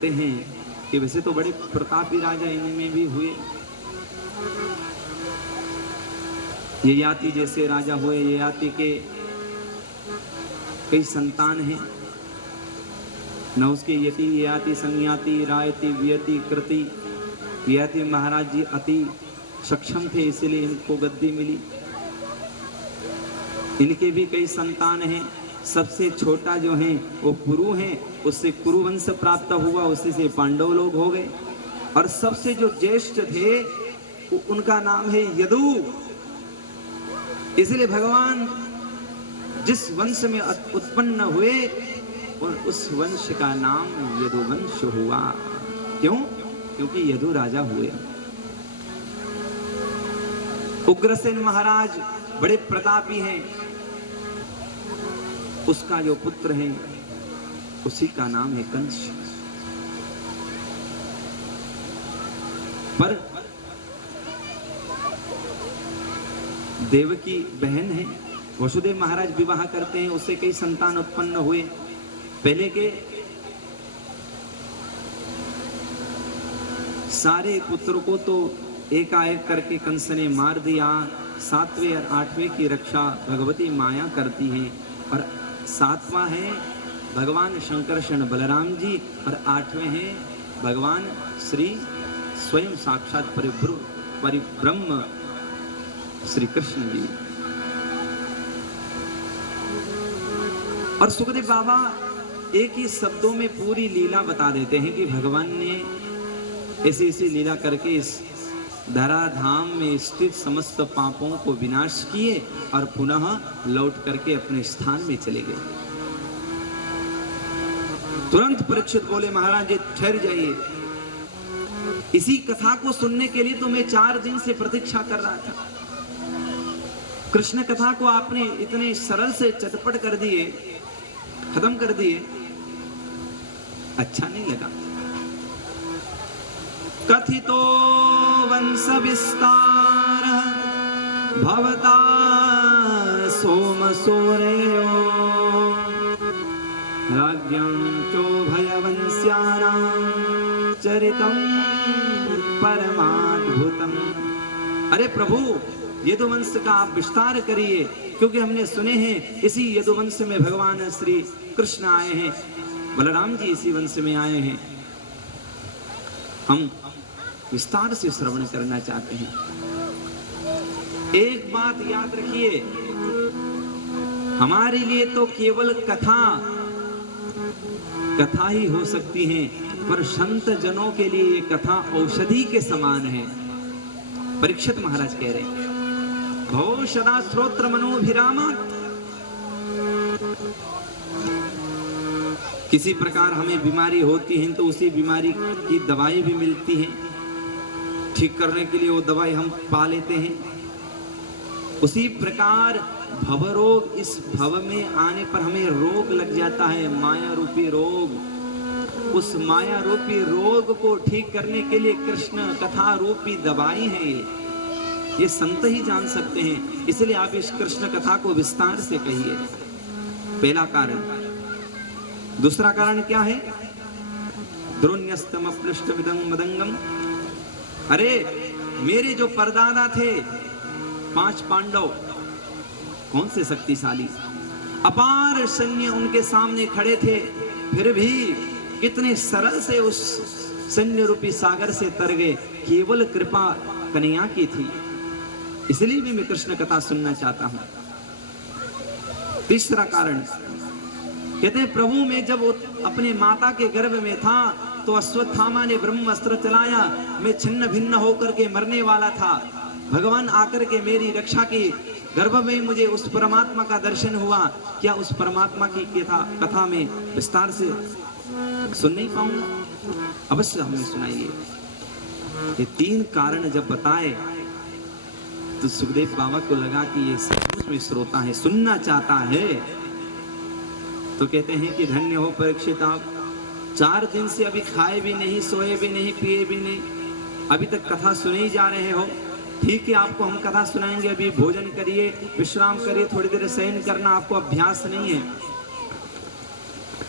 हैं कि वैसे तो बड़े प्रतापी राजा इनमें भी हुए। ययाति जैसे राजा हुए, ययाति के कई संतान हैं न, उसके यति ययाति संज्ञाति रायति वियति कृति। ययाति महाराज जी अति सक्षम थे, इसलिए इनको गद्दी मिली। इनके भी कई संतान हैं। सबसे छोटा जो है वो कुरु हैं, उससे कुरु वंश प्राप्त हुआ, उसी से पांडव लोग हो गए। और सबसे जो ज्येष्ठ थे उनका नाम है यदु। इसलिए भगवान जिस वंश में उत्पन्न हुए और उस वंश का नाम यदुवंश हुआ। क्यों? क्योंकि यदु राजा हुए। उग्रसेन महाराज बड़े प्रतापी हैं, उसका जो पुत्र है उसी का नाम है कंस। पर देवकी बहन है, वसुदेव महाराज विवाह करते हैं, उससे कई संतान उत्पन्न हुए। पहले के सारे पुत्रों को तो एकाएक करके कंस ने मार दिया। 7वें और 8वें की रक्षा भगवती माया करती हैं। और 7वां है भगवान शंकरषण बलराम जी और 8वें हैं भगवान श्री स्वयं साक्षात परिब्रह्म श्री कृष्ण जी। और सुखदेव बाबा एक ही शब्दों में पूरी लीला बता देते हैं कि भगवान ने ऐसी ऐसी लीला करके इस धराधाम में स्थित समस्त पापों को विनाश किए और पुनः लौट करके अपने स्थान में चले गए। तुरंत परीक्षित बोले, महाराज जी ठहर जाइए, इसी कथा को सुनने के लिए तो मैं 4 दिन से प्रतीक्षा कर रहा था। कृष्ण कथा को आपने इतने सरल से चटपट कर दिए, खत्म कर दिए, अच्छा नहीं लगा। कथितो वंश विस्तार भवता सोम सूर्यो राज्ञं चोभयवंश्यानां चरितं परमाद्भुतम्। अरे प्रभु, यदुवंश का आप विस्तार करिए, क्योंकि हमने सुने हैं इसी यदुवंश में भगवान श्री कृष्ण आए हैं, बलराम जी इसी वंश में आए हैं। हम विस्तार से श्रवण करना चाहते हैं। एक बात याद रखिए, हमारे लिए तो केवल कथा ही हो सकती है, पर संत जनों के लिए ये कथा औषधि के समान है। परीक्षित महाराज कह रहे हैं, भो सदा श्रोत्र मनोभिरामा। किसी प्रकार हमें बीमारी होती है तो उसी बीमारी की दवाई भी मिलती है, ठीक करने के लिए वो दवाई हम पा लेते हैं। उसी प्रकार भव रोग, इस भव में आने पर हमें रोग लग जाता है, माया रूपी रोग। उस माया रूपी रोग को ठीक करने के लिए कृष्ण कथा रूपी दवाई है। ये संत ही जान सकते हैं, इसलिए आप इस कृष्ण कथा को विस्तार से कहिए। पहला कारण। दूसरा कारण क्या है? द्रोण्यस्तम अपृष्टमिदं मदंगम। अरे मेरे जो परदादा थे 5 पांडव, कौन से शक्तिशाली, अपार सैन्य उनके सामने खड़े थे, फिर भी कितने सरल से उस सैन्य रूपी सागर से तर गए। केवल कृपा कन्हैया की थी, इसलिए भी मैं कृष्ण कथा सुनना चाहता हूं। तीसरा कारण कहते हैं, प्रभु में जब अपने माता के गर्भ में था तो अश्वत्थामा ने ब्रह्मास्त्र चलाया, मैं छिन्न भिन्न होकर के मरने वाला था। भगवान आकर के मेरी रक्षा की, गर्भ में मुझे उस परमात्मा का दर्शन हुआ। क्या उस परमात्मा की कथा में विस्तार से सुन नहीं पाऊंगा? अवश्य हमें सुनाइए। ये 3 कारण जब बताए तो सुखदेव बाबा को लगा कि ये सचमुच में श्रोता है, सुनना चाहता है। तो कहते हैं कि धन्य हो परीक्षित, आप 4 दिन से अभी खाए भी नहीं, सोए भी नहीं, पिए भी नहीं, अभी तक कथा सुने ही जा रहे हो। ठीक है, आपको हम कथा सुनाएंगे, अभी भोजन करिए, विश्राम करिए, थोड़ी देर शयन करना आपको अभ्यास नहीं है।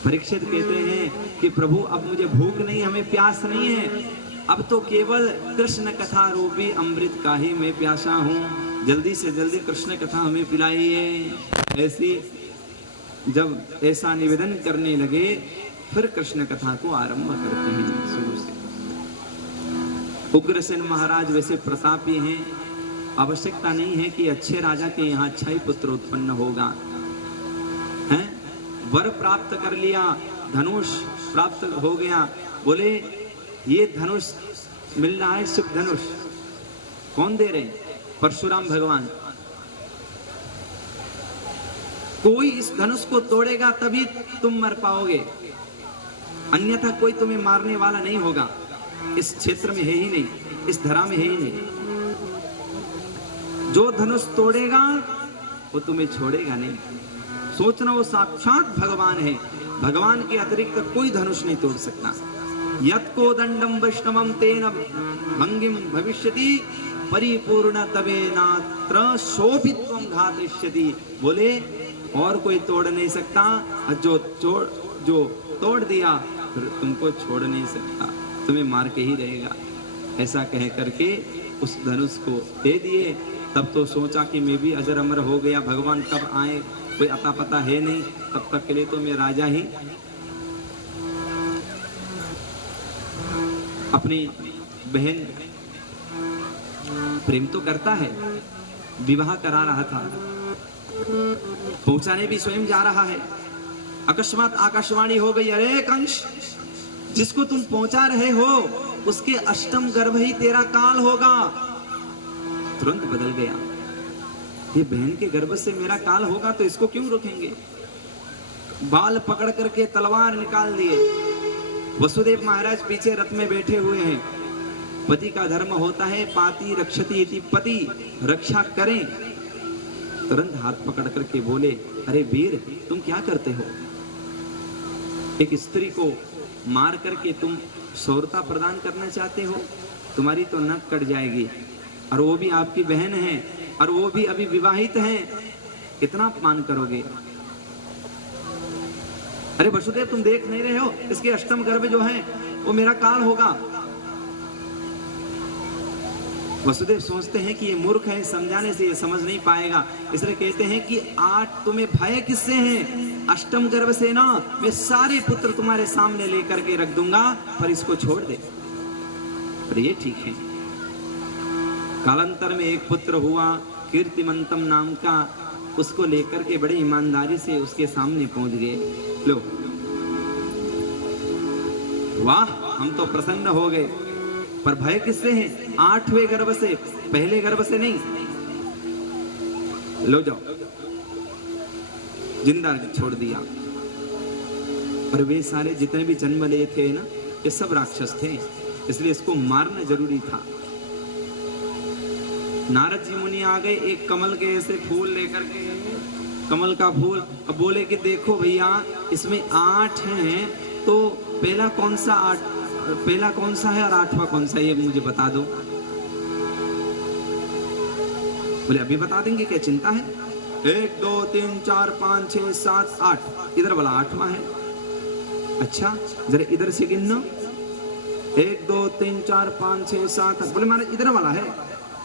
परीक्षित कहते हैं कि प्रभु अब मुझे भूख नहीं, हमें प्यास नहीं है, अब तो केवल कृष्ण कथा रूपी अमृत का ही मैं प्यासा हूँ, जल्दी से जल्दी कृष्ण कथा हमें पिलाइए। ऐसी जब ऐसा निवेदन करने लगे फिर कृष्ण कथा को आरंभ करते हैं शुरू से। उग्रसेन महाराज वैसे प्रतापी हैं, आवश्यकता नहीं है कि अच्छे राजा के यहाँ अच्छा ही पुत्र उत्पन्न होगा, हैं? वर प्राप्त कर लिया, धनुष प्राप्त हो गया, बोले ये धनुष मिल रहा है, शुभ धनुष कौन दे रहे? परशुराम भगवान। कोई इस धनुष को तोड़ेगा तभी तुम मर पाओगे, अन्यथा कोई तुम्हें मारने वाला नहीं होगा, इस क्षेत्र में है ही नहीं, इस धरा में है ही नहीं। जो धनुष तोड़ेगा वो तुम्हें छोड़ेगा नहीं। सोचना वो साक्षात भगवान है, भगवान के अतिरिक्त कोई धनुष नहीं तोड़ सकता। यत् को दंडम वैष्णवम तेन भंगिम भविष्यति परिपूर्ण तवे नात्र शोभित्वम घातिष्यति। बोले और कोई तोड़ नहीं सकता, जो तोड़ दिया फिर तुमको छोड़ नहीं सकता, तुम्हें मार के ही रहेगा। ऐसा कह करके उस धनुष को दे दिए। तब तो सोचा कि मैं भी अजर अमर हो गया, भगवान कब आए कोई अता पता है नहीं, तब तक के लिए तो मैं राजा ही। अपनी बहन प्रेम तो करता है, विवाह करा रहा था, पहुंचाने भी स्वयं जा रहा है। अकस्मात आकाशवाणी हो गई, अरे कंस, जिसको तुम पहुंचा रहे हो उसके अष्टम गर्भ ही तेरा काल होगा। तुरंत बदल गया, ये बहन के गर्भ से मेरा काल होगा तो इसको क्यों रोकेंगे। बाल पकड़ करके तलवार निकाल दिए। वसुदेव महाराज पीछे रथ में बैठे हुए हैं। पति का धर्म होता है पाति रक्षति इति, पति रक्षा करें। तुरंत हाथ पकड़ करके बोले, अरे वीर तुम क्या करते हो, एक स्त्री को मार करके तुम शौर्यता प्रदान करना चाहते हो, तुम्हारी तो नक कट जाएगी, और वो भी आपकी बहन है, और वो भी अभी विवाहित है, कितना अपमान करोगे। अरे वसुदेव तुम देख नहीं रहे हो, इसके अष्टम गर्भ जो है वो मेरा काल होगा। वसुदेव सोचते हैं कि ये मूर्ख है, समझाने से ये समझ नहीं पाएगा, इसलिए कहते हैं कि आज तुम्हें भय किससे है, अष्टम गर्भ से ना, मैं सारे पुत्र तुम्हारे सामने लेकर के रख दूंगा, पर इसको छोड़ दे। पर ये ठीक है। कालांतर में एक पुत्र हुआ कीर्तिमंतम नाम का, उसको लेकर के बड़ी ईमानदारी से उसके सामने पहुंच गए। लो वाह, हम तो प्रसन्न हो गए, पर भय किससे है, 8वें गर्भ से, पहले गर्भ से नहीं। लो जाओ, जिंदा छोड़ दिया। पर वे सारे जितने भी जन्म लिए थे ना, ये सब राक्षस थे, इसलिए इसको मारना जरूरी था। नारद जी मुनि आ गए, एक कमल के ऐसे फूल लेकर के, कमल का फूल, अब बोले कि देखो भैया इसमें 8 हैं, तो पहला कौन सा है और 8वां कौन सा है, ये मुझे बता दो। बोले अभी बता देंगे, क्या चिंता है। 1 2 3 4 5 6 7 8, इधर वाला 8वां है। अच्छा जरा इधर से गिनना, 1 2 3 4 5 6 7 8। बोले महाराज इधर वाला है।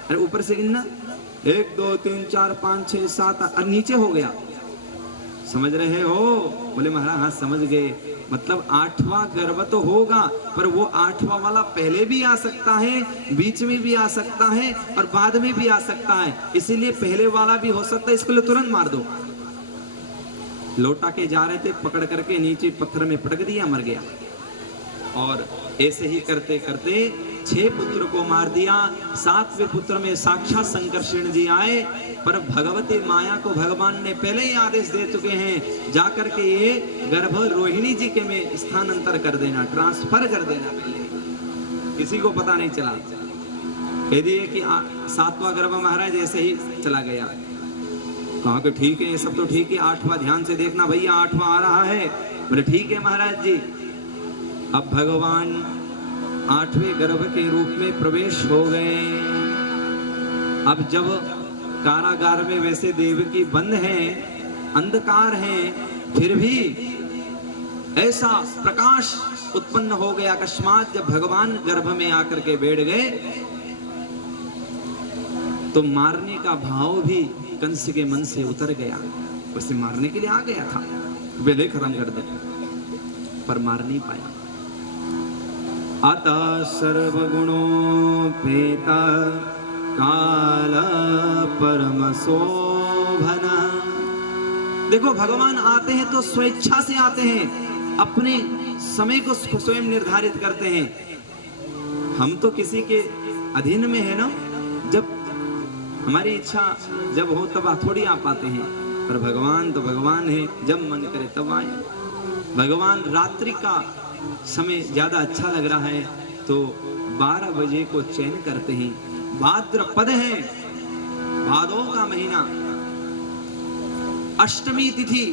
अरे ऊपर से गिनना, 1 2 3 4 5 6 7 8, और नीचे हो गया, समझ रहे हो। बोले महाराज हाँ समझ गए, मतलब 8वां गर्भ तो होगा, पर वो 8वां वाला पहले भी आ सकता है, बीच में भी आ सकता है, और बाद में भी आ सकता है, इसीलिए पहले वाला भी हो सकता है, इसको तुरंत मार दो। लौटा के जा रहे थे, पकड़ करके नीचे पत्थर में पटक दिया, मर गया। और ऐसे ही करते करते 6 पुत्र को मार दिया। 7वें पुत्र में साक्षात संकर्षण जी आए, पर भगवती माया को भगवान ने पहले ही आदेश दे चुके हैं, जाकर के ये गर्भ रोहिणी जी के में स्थानांतर कर देना, ट्रांसफर कर देना, पहले किसी को पता नहीं चला। कह दिए कि 7वां गर्भ महाराज ऐसे ही चला गया। कहा कि ठीक है, ये सब तो ठीक है, 8वां ध्यान से देखना भैया, 8वां आ रहा है। बोले ठीक है महाराज जी। अब भगवान 8वें गर्भ के रूप में प्रवेश हो गए। अब जब कारागार में वैसे देवकी बंद है, अंधकार है, फिर भी ऐसा प्रकाश उत्पन्न हो गया अकस्मात जब भगवान गर्भ में आकर के बैठ गए, तो मारने का भाव भी कंस के मन से उतर गया। उसे मारने के लिए आ गया था, वेले खत्म कर दे, पर मार नहीं पाया। अतः सर्वगुणोपेता काल परम शोभन। देखो भगवान आते हैं तो स्वेच्छा से आते हैं, अपने समय को स्वयं निर्धारित करते हैं। हम तो किसी के अधीन में है ना, जब हमारी इच्छा जब हो तब थोड़ी आ पाते हैं, पर भगवान तो भगवान है, जब मन करे तब आए। भगवान रात्रि का समय ज्यादा अच्छा लग रहा है तो 12 बजे को चयन करते हैं। भाद्रपद है, भादों का महीना, अष्टमी तिथि,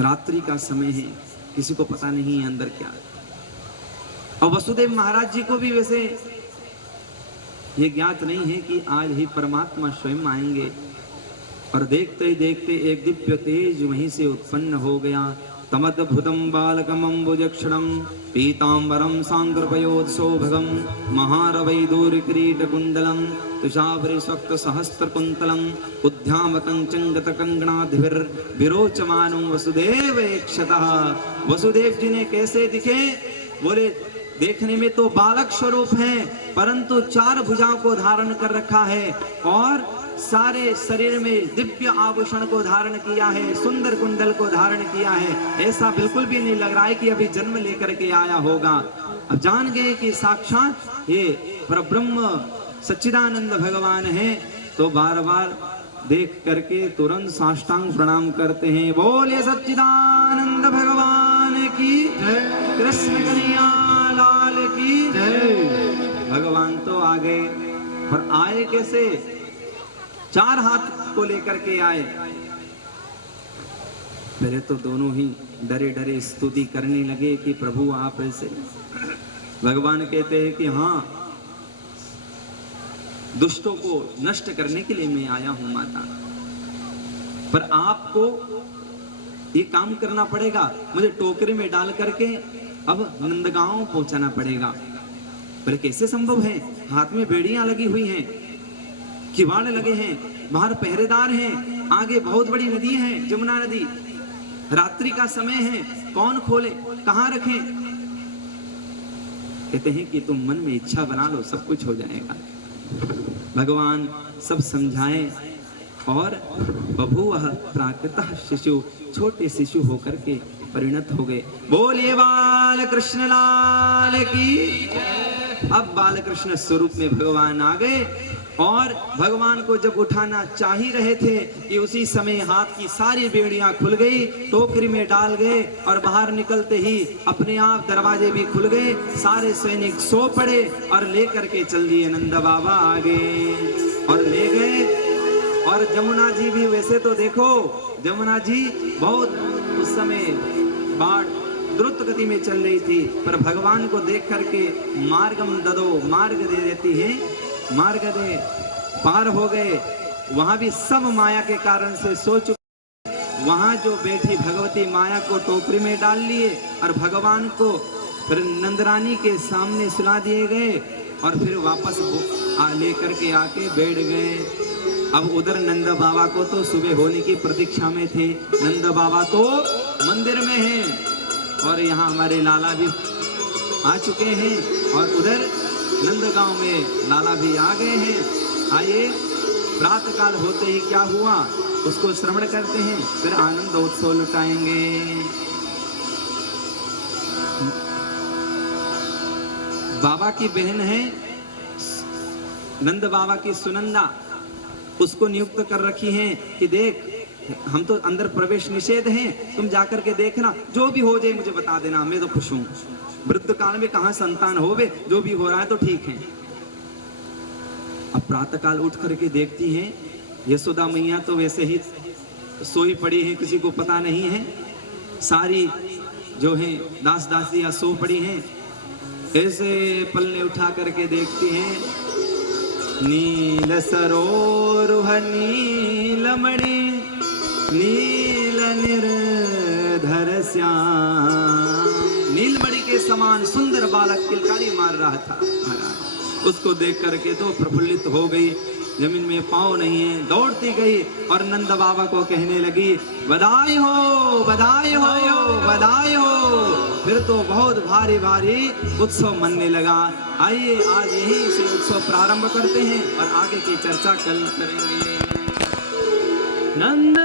रात्रि का समय है, किसी को पता नहीं है अंदर क्या है। और वसुदेव महाराज जी को भी वैसे ये ज्ञात नहीं है कि आज ही परमात्मा स्वयं आएंगे। और देखते ही देखते एक दिव्य तेज वहीं से उत्पन्न हो गया। तमद्भुतम बालकमंबुजक्षणम पीतांबरम सांग्रपयोत्सोभगम महारवैदूरकिरीटकुंडलम तुषावरी स्वक्त सहस्त्र कुंतलम उद्यामतं चंगत कंगणाधिर विरोचमानो वसुदेव एकशतः। वसुदेव जी ने कैसे दिखे? बोले देखने में तो बालक स्वरूप हैं, परंतु 4 भुजाओं को धारण कर रखा है और सारे शरीर में दिव्य आभूषण को धारण किया है, सुंदर कुंडल को धारण किया है। ऐसा बिल्कुल भी नहीं लग रहा है कि अभी जन्म लेकर के आया होगा। अब जान गए कि साक्षात ये परब्रह्म सच्चिदानंद भगवान है, तो बार बार देख करके तुरंत साष्टांग प्रणाम करते हैं। बोले सच्चिदानंद भगवान की जय, कृष्ण कन्हैया लाल की जय। भगवान तो आ गए, पर आए कैसे? 4 हाथ को लेकर के आए। पहले तो दोनों ही डरे डरे स्तुति करने लगे कि प्रभु आप ऐसे। भगवान कहते हैं कि हाँ, दुष्टों को नष्ट करने के लिए मैं आया हूं माता, पर आपको ये काम करना पड़ेगा, मुझे टोकरी में डाल करके अब नंदगांव पहुंचाना पड़ेगा। पर कैसे संभव है? हाथ में बेड़ियां लगी हुई हैं, किवाड़ लगे हैं, बाहर पहरेदार हैं, आगे बहुत बड़ी नदी है, जमुना नदी, रात्रि का समय है, कौन खोले, कहां रखें? कहते हैं कि तुम मन में इच्छा बना लो, सब कुछ हो जाएगा। भगवान सब समझाएं और बभूवः प्राकृतः शिशु, छोटे शिशु होकर के परिणत हो गए। बोलिए बाल कृष्ण लाल की। अब बाल कृष्ण स्वरूप में भगवान आ गए और भगवान को जब उठाना चाह ही रहे थे कि उसी समय हाथ की सारी बेड़ियां खुल गई, टोकरी में डाल गए और बाहर निकलते ही अपने आप दरवाजे भी खुल गए, सारे सैनिक सो पड़े और लेकर के चल दिए। नंद बाबा आ गए और ले गए। और जमुना जी भी, वैसे तो देखो जमुना जी बहुत उस समय बाढ़ द्रुत गति में चल रही थी, पर भगवान को देख करके मार्गम ददो, मार्ग दे देती है, मार्ग दे, पार हो गए। वहां भी सब माया के कारण से सो चुके। वहां जो बैठी भगवती माया को टोकरी में डाल लिए और भगवान को फिर नंदरानी के सामने सुला दिए गए और फिर वापस लेकर के आके बैठ गए। अब उधर नंद बाबा को तो सुबह होने की प्रतीक्षा में थे, नंद बाबा तो मंदिर में हैं और यहाँ हमारे लाला भी आ चुके हैं और उधर नंदगांव में लाला भी आ गए हैं। आइए, प्रातः काल होते ही क्या हुआ उसको श्रवण करते हैं, फिर आनंद उत्सव लुटाएंगे। बाबा की बहन है नंद बाबा की सुनंदा, उसको नियुक्त कर रखी है कि देख, हम तो अंदर प्रवेश निषेध है, तुम जाकर के देखना, जो भी हो जाए मुझे बता देना, मैं तो खुश हूं। वृद्ध काल में कहां संतान होवे, जो भी हो रहा है तो ठीक है। अब प्रातः काल उठ करके देखती हैं, यशोदा मैया तो वैसे ही सोई पड़ी है, किसी को पता नहीं है, सारी जो है दास दासियां सो पड़ी हैं। ऐसे पल्ले उठा करके देखती हैं, नील सरोरुह नीलमणि नील निर्धर श्याम, नीलमणि के समान सुंदर बालक किलकारी मार रहा था महाराज। उसको देख करके तो प्रफुल्लित हो गई, जमीन में पाँव नहीं है, दौड़ती गई और नंद बाबा को कहने लगी बधाई हो बधाई हो बधाई हो। फिर तो बहुत भारी भारी उत्सव मनने लगा। आइए आज यहीं से उत्सव प्रारंभ करते हैं और आगे की चर्चा कल करेंगे। नंद